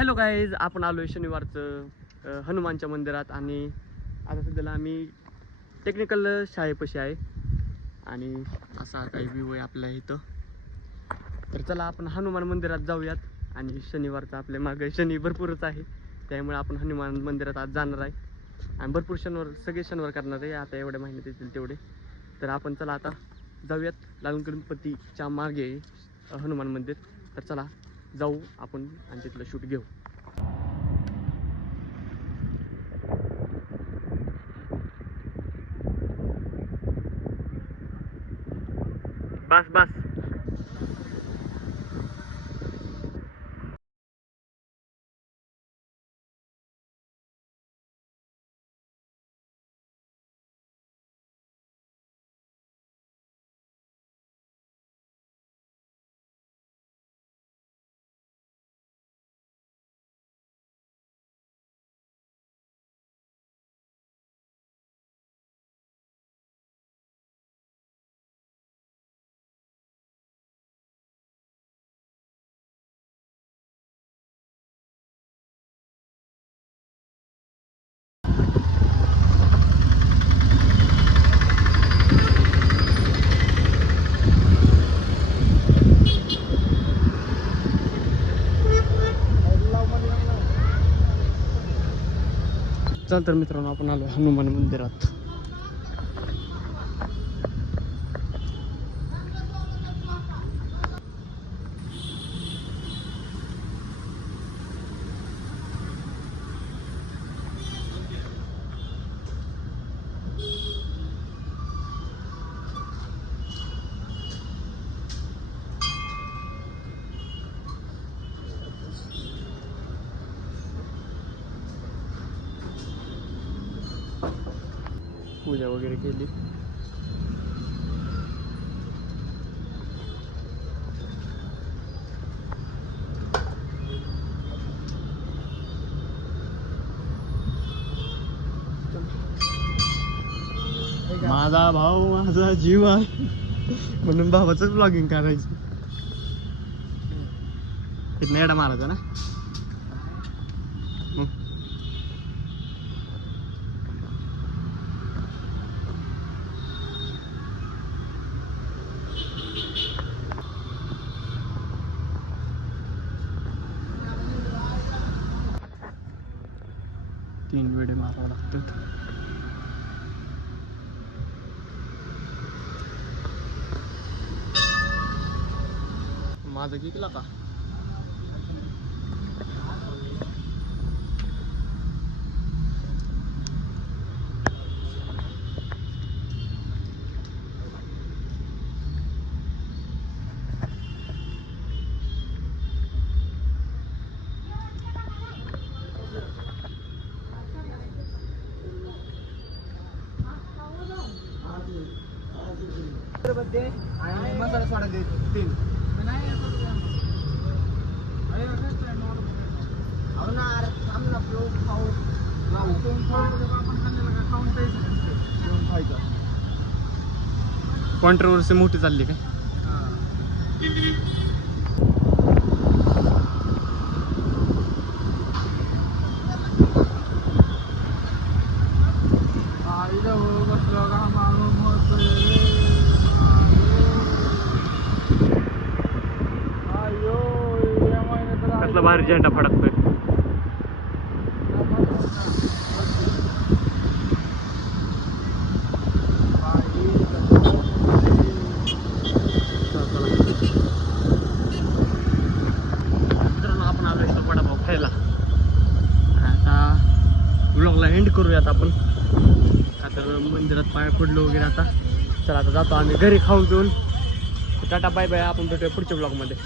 Hello guys, आपण आलोय शनिवारचं हनुमानच्या मंदिरात आणि आता सध्याला आम्ही टेक्निकल शाळेपाशी आहे आणि असा काही व्ह्यू आहे आपल्या इथं. तर चला आपण हनुमान मंदिरात जाऊयात आणि शनिवारचं आपल्या मागे शनी भरपूरच आहे, त्यामुळे आपण हनुमान मंदिरात आज जाणार आहे आणि भरपूर शनिवार सगळे शनिवार करणार आहे आता एवढ्या महिन्यात येतील तेवढे. तर आपण चला आता जाऊयात. लालून गणपतीच्या मागे हनुमान मंदिर. तर चला जाऊ आपण आणि तिथलं शूट घेऊ. बस बस. चल तर मित्रांनो, आपण आलो हनुमान मंदिरात. पूजा वगैरे केली. माझा भाऊ माझा जीव आहे म्हणून भावाचंच ब्लॉगिंग करायचं. इथं एडा मारायचा ना. तीन वेळे मारावं लागतात. माझं कितीला का मसाला सोडा दे 3. कॉन्ट्रोवर्सी मोठी चालली काय? कसला भारी झेंडा फडकतोय. मित्रांनो, आपण आलो इथं वडापाव खायला. आता व्लॉगला एंड करूयात आपण. आता मंदिरात पाय पडलो वगैरे. आता चला आता जातो आम्ही घरी खाऊन पिऊन. Tata bye bye. आपण भेटूया पुढच्या ब्लॉगमध्ये.